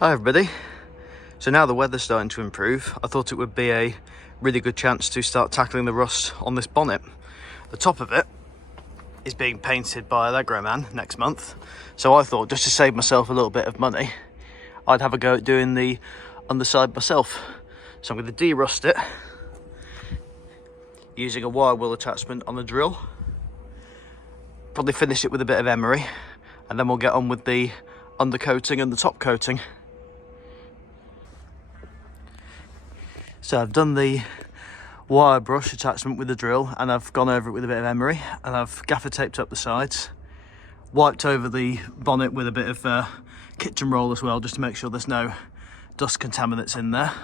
Hi everybody. So now the weather's starting to improve, I thought it would be a really good chance to start tackling the rust on this bonnet. The top of it is being painted by Allegro man next month, so I thought just to save myself a little bit of money, I'd have a go at doing the underside myself. So I'm going to de-rust it using a wire wool attachment on a drill. Probably finish it with a bit of emery, and then we'll get on with the undercoating and the top coating. So I've done the wire brush attachment with the drill, and I've gone over it with a bit of emery, and I've gaffer taped up the sides, wiped over the bonnet with a bit of kitchen roll as well, just to make sure there's no dust contaminants in there.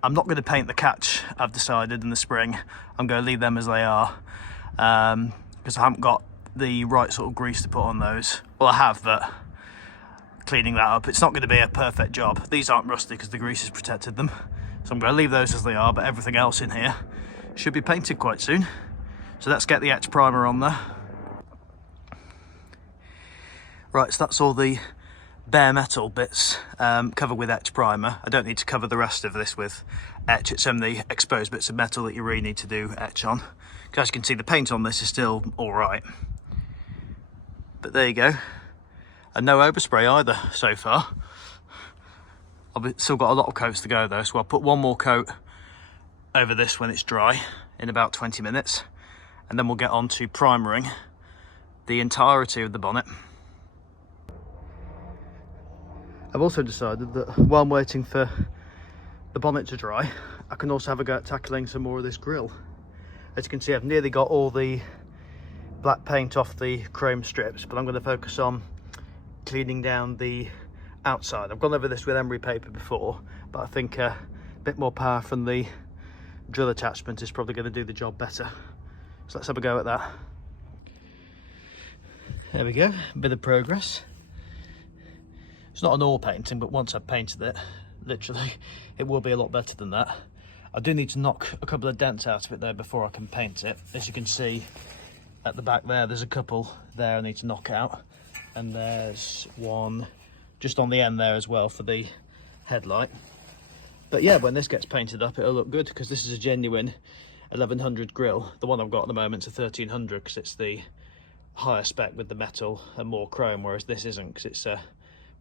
I'm not going to paint the catch, I've decided, in the spring. I'm going to leave them as they are, because I haven't got the right sort of grease to put on those. Well, I have, but cleaning that up, it's not going to be a perfect job. These aren't rusty because the grease has protected them. So I'm going to leave those as they are, but everything else in here should be painted quite soon. So let's get the etch primer on there. Right, so that's all the bare metal bits covered with etch primer. I don't need to cover the rest of this with etch. It's only the exposed bits of metal that you really need to do etch on. As you can see, the paint on this is still all right. But there you go. And no overspray either so far. I've still got a lot of coats to go though, so I'll put one more coat over this when it's dry in about 20 minutes, and then we'll get on to primering the entirety of the bonnet. I've also decided that while I'm waiting for the bonnet to dry, I can also have a go at tackling some more of this grille. As you can see, I've nearly got all the black paint off the chrome strips, but I'm going to focus on cleaning down the outside. I've gone over this with emery paper before, but I think a bit more power from the drill attachment is probably going to do the job better. So let's have a go at that. There we go, a bit of progress. It's not an all painting, but once I've painted it, literally, it will be a lot better than that. I do need to knock a couple of dents out of it though before I can paint it. As you can see at the back there's a couple there I need to knock out, and there's one just on the end there as well for the headlight. But yeah, when this gets painted up, it'll look good, because this is a genuine 1100 grille. The one I've got at the moment is a 1300 because it's the higher spec with the metal and more chrome, whereas this isn't because it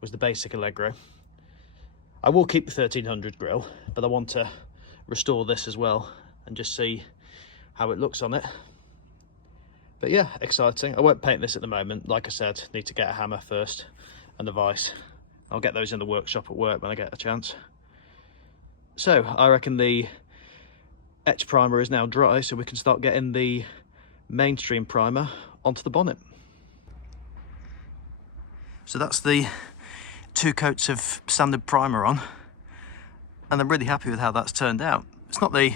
was the basic Allegro. I will keep the 1300 grille, but I want to restore this as well and just see how it looks on it. But yeah, exciting. I won't paint this at the moment. Like I said, need to get a hammer first and a vise. I'll get those in the workshop at work when I get a chance. So I reckon the etch primer is now dry, so we can start getting the mainstream primer onto the bonnet. So that's the 2 coats of standard primer on, and I'm really happy with how that's turned out. It's not the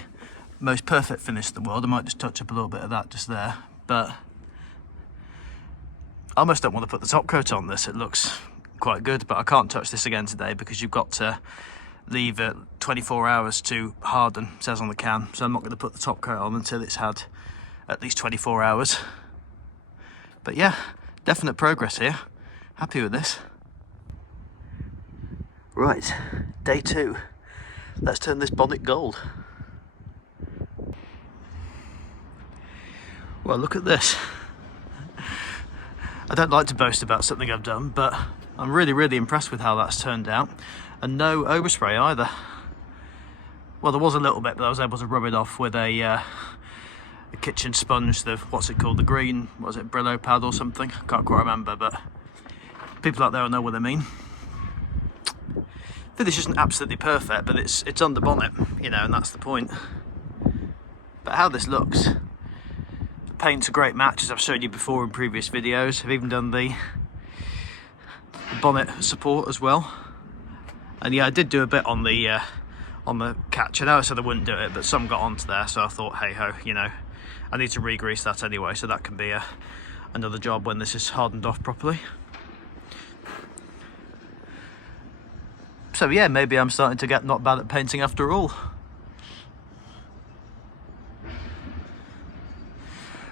most perfect finish in the world. I might just touch up a little bit of that just there, but I almost don't want to put the top coat on this. It looks quite good, but I can't touch this again today because you've got to leave it 24 hours to harden, it says on the can. So I'm not going to put the top coat on until it's had at least 24 hours. But yeah, definite progress here. Happy with this. Right, day 2. Let's turn this bonnet gold. Well, look at this. I don't like to boast about something I've done, but I'm really impressed with how that's turned out. And no overspray either. Well, there was a little bit, but I was able to rub it off with a kitchen sponge, what's it called, the green, what was it, Brillo pad or something? I can't quite remember, but people out there will know what I mean. Finish isn't absolutely perfect, but it's under bonnet, you know, and that's the point. But how this looks, the paint's a great match, as I've shown you before in previous videos. I've even done the bonnet support as well. And yeah, I did do a bit on the catch. I know I said I wouldn't do it, but some got onto there, so I thought, hey ho, you know, I need to re-grease that anyway, so that can be another job when this is hardened off properly. So yeah, maybe I'm starting to get not bad at painting after all.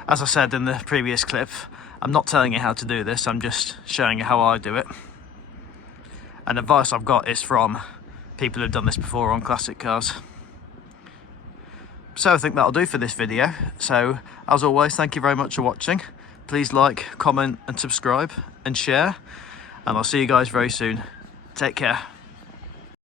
As I said in the previous clip, I'm not telling you how to do this, I'm just showing you how I do it. And advice I've got is from people who've done this before on classic cars. So I think that'll do for this video. So as always, thank you very much for watching. Please like, comment and subscribe and share. And I'll see you guys very soon. Take care.